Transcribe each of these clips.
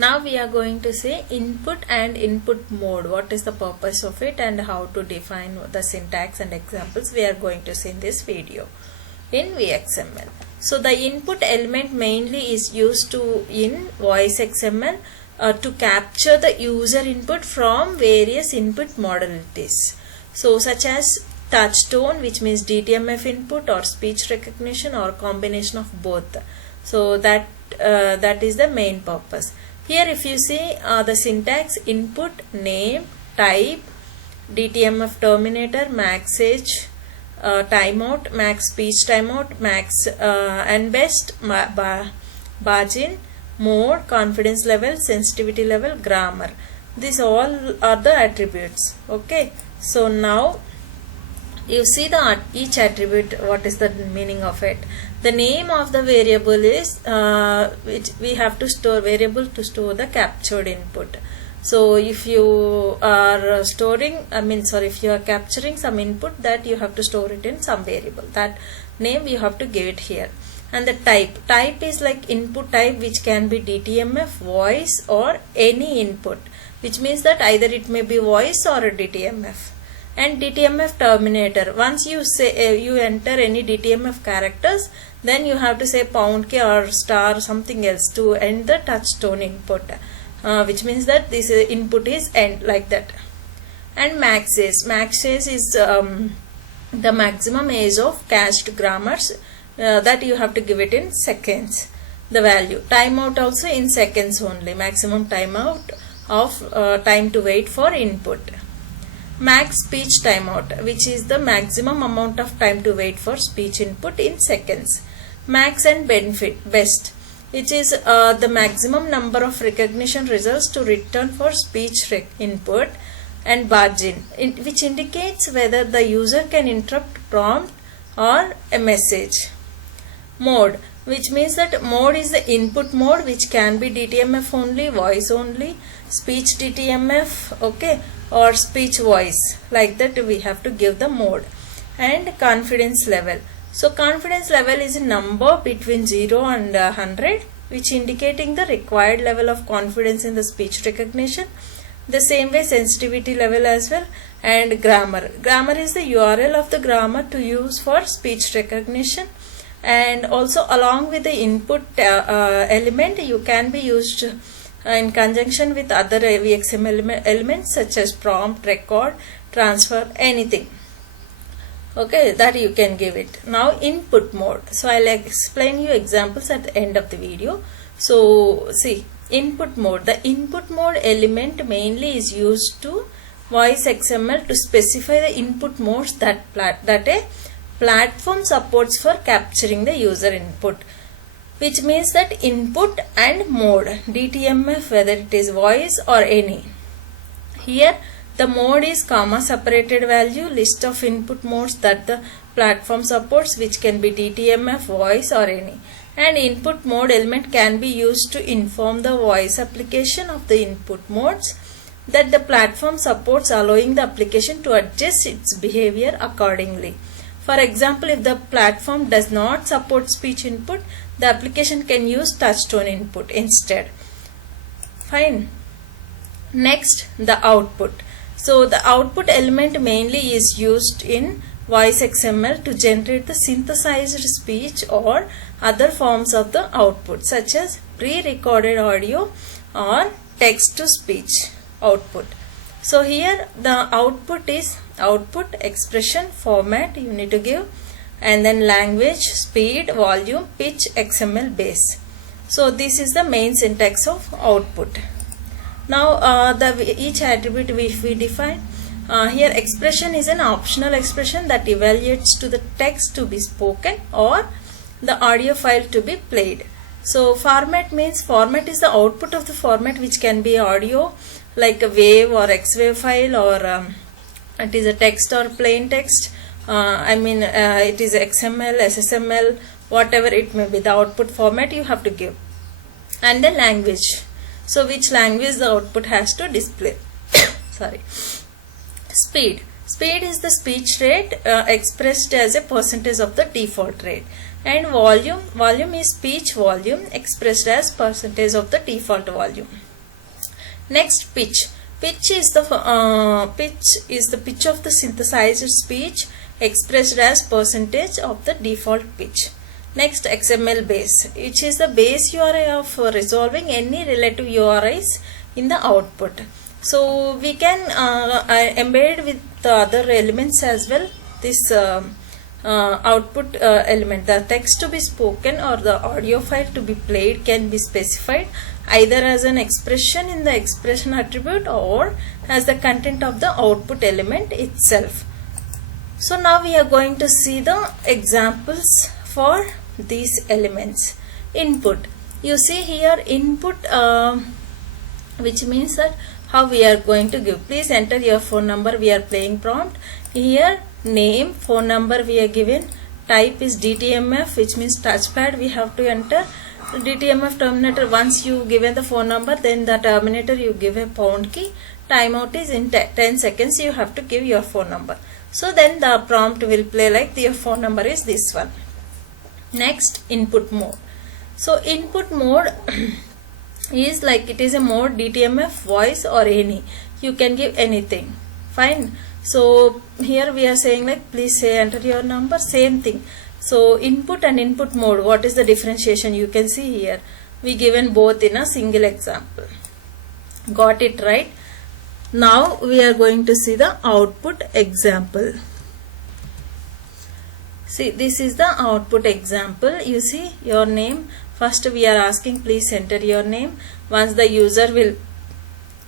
Now we are going to see input and input mode. What is the purpose of it and how to define the syntax and examples we are going to see in this video in VXML. So the input element mainly is used in voice XML to capture the user input from various input modalities. So such as touch tone, which means DTMF input, or speech recognition, or combination of both. So that is the main purpose. Here if you see the syntax: input, name, type, DTMF terminator, max age, timeout, max speech timeout, max and best, margin, mode, confidence level, sensitivity level, grammar. These all are the attributes. Okay, so now you see each attribute, what is the meaning of it. The name of the variable is which we have to store variable to store the captured input. So if you are if you are capturing some input, that you have to store it in some variable. That name you have to give it here. And the type is like input type, which can be DTMF, voice, or any input, which means that either it may be voice or a DTMF. And DTMF terminator, once you say you enter any DTMF characters, then you have to say £K or star something else to end the touch tone input, which means that this input is end, like that. And max age is the maximum age of cached grammars, that you have to give it in seconds, the value. Timeout also in seconds only, maximum timeout of time to wait for input. Max speech timeout, which is the maximum amount of time to wait for speech input in seconds. Max and best, which is the maximum number of recognition results to return for speech input. And margin, which indicates whether the user can interrupt prompt or a message. Mode, which means that mode is the input mode, which can be DTMF only, voice only, speech DTMF, okay, or speech voice. Like that we have to give the mode. And confidence level. So confidence level is a number between 0 and 100, which indicating the required level of confidence in the speech recognition. The same way sensitivity level as well. And grammar is the URL of the grammar to use for speech recognition. And also along with the input element, you can be used in conjunction with other VXML elements such as prompt, record, transfer, anything. Okay, that you can give it. Now input mode. So I'll explain you examples at the end of the video. So see, input mode. The input mode element mainly is used to voice XML to specify the input modes that a platform supports for capturing the user input, which means that input and mode, DTMF, whether it is voice or any. Here the mode is comma separated value, list of input modes that the platform supports, which can be DTMF, voice, or any. And input mode element can be used to inform the voice application of the input modes that the platform supports, allowing the application to adjust its behavior accordingly. For example, if the platform does not support speech input, the application can use touch tone input instead. Fine. Next, the output. So the output element mainly is used in voice XML to generate the synthesized speech or other forms of the output, such as pre-recorded audio or text to speech output. So here the output is output, expression, format you need to give, and then language, speed, volume, pitch, XML base. So this is the main syntax of output. Now each attribute we define. Here expression is an optional expression that evaluates to the text to be spoken or the audio file to be played. So format means format is the output of the format, which can be audio like a WAV or XWAV file, or it is a text or plain text. It is XML, SSML, whatever it may be, the output format you have to give. And the language. So which language the output has to display. Sorry. Speed. Speed is the speech rate expressed as a percentage of the default rate. And volume is speech volume expressed as percentage of the default volume. Next, pitch. Pitch is the pitch of the synthesized speech expressed as percentage of the default pitch. Next, XML base, which is the base URI of resolving any relative URIs in the output. So we can embed with the other elements as well. This output element, the text to be spoken or the audio file to be played can be specified either as an expression in the expression attribute or as the content of the output element itself. So now we are going to see the examples for these elements. Input. You see here input, which means that how we are going to give. Please enter your phone number. We are playing prompt. Here name, phone number we are given. Type is DTMF, which means touchpad we have to enter. DTMF terminator, once you given the phone number, then the terminator you give a pound key. Timeout is in 10 seconds you have to give your phone number. So then the prompt will play like your phone number is this one. Next, input mode. So input mode is like it is a mode DTMF, voice or any. You can give anything. Fine. So here we are saying like please say enter your number, same thing. So input and input mode, what is the differentiation? You can see here we given both in a single example. Got it, right? Now we are going to see the output example. See, this is the output example. You see your name. First we are asking please enter your name. Once the user will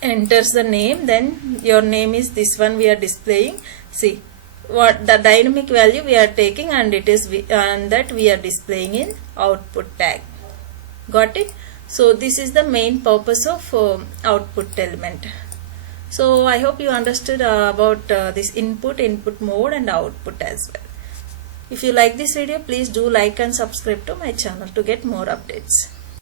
enters the name, then your name is this one we are displaying. See what the dynamic value we are taking, and it is and that we are displaying in output tag. Got it? So this is the main purpose of output element. So I hope you understood about this input mode and output as well. If you like this video, please do like and subscribe to my channel to get more updates.